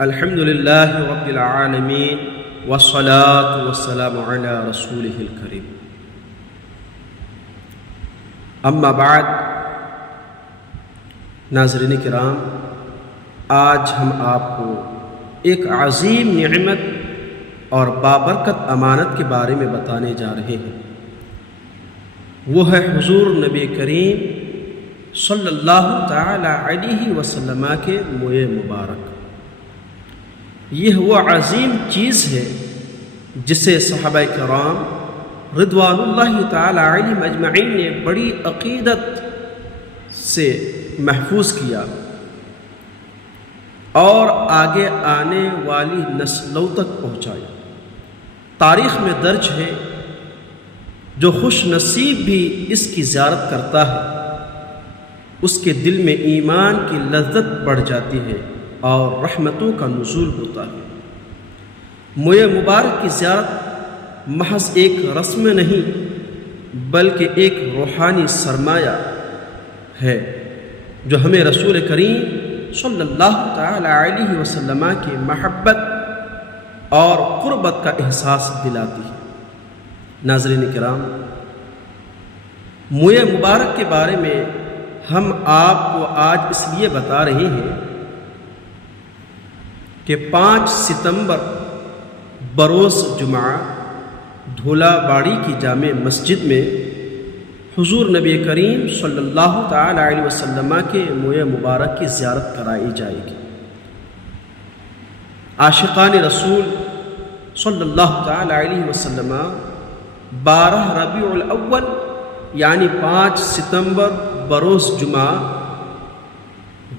الحمد للہ رب العالمین والصلاة والسلام علی رسولہ الکریم، اما بعد۔ ناظرین کرام، آج ہم آپ کو ایک عظیم نعمت اور بابرکت امانت کے بارے میں بتانے جا رہے ہیں۔ وہ ہے حضور نبی کریم صلی اللہ تعالی علیہ وسلم کے موئے مبارک۔ یہ وہ عظیم چیز ہے جسے صحابہ کرام رضوان اللہ تعالی علیہم اجمعین نے بڑی عقیدت سے محفوظ کیا اور آگے آنے والی نسلوں تک پہنچایا۔ تاریخ میں درج ہے، جو خوش نصیب بھی اس کی زیارت کرتا ہے اس کے دل میں ایمان کی لذت بڑھ جاتی ہے اور رحمتوں کا نزول ہوتا ہے۔ موئے مبارک کی زیارت محض ایک رسم نہیں بلکہ ایک روحانی سرمایہ ہے جو ہمیں رسول کریم صلی اللہ تعالی علیہ وسلم کی محبت اور قربت کا احساس دلاتی ہے۔ ناظرین کرام، موئے مبارک کے بارے میں ہم آپ کو آج اس لیے بتا رہے ہیں کہ 5 ستمبر بروز جمعہ دھولا باڑی کی جامع مسجد میں حضور نبی کریم صلی اللہ تعالی علیہ وسلم کے موئے مبارک کی زیارت کرائی جائے گی۔ عاشقان رسول صلی اللہ تعالی علیہ وسلم 12 ربیع الاول یعنی 5 ستمبر بروز جمعہ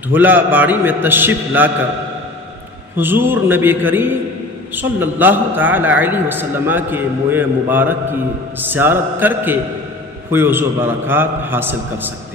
دھولا باڑی میں تشریف لا کر حضور نبی کریم صلی اللہ تعالی علیہ وسلم کے موئے مبارک کی زیارت کر کے فیض و برکات حاصل کر سکتے ہیں۔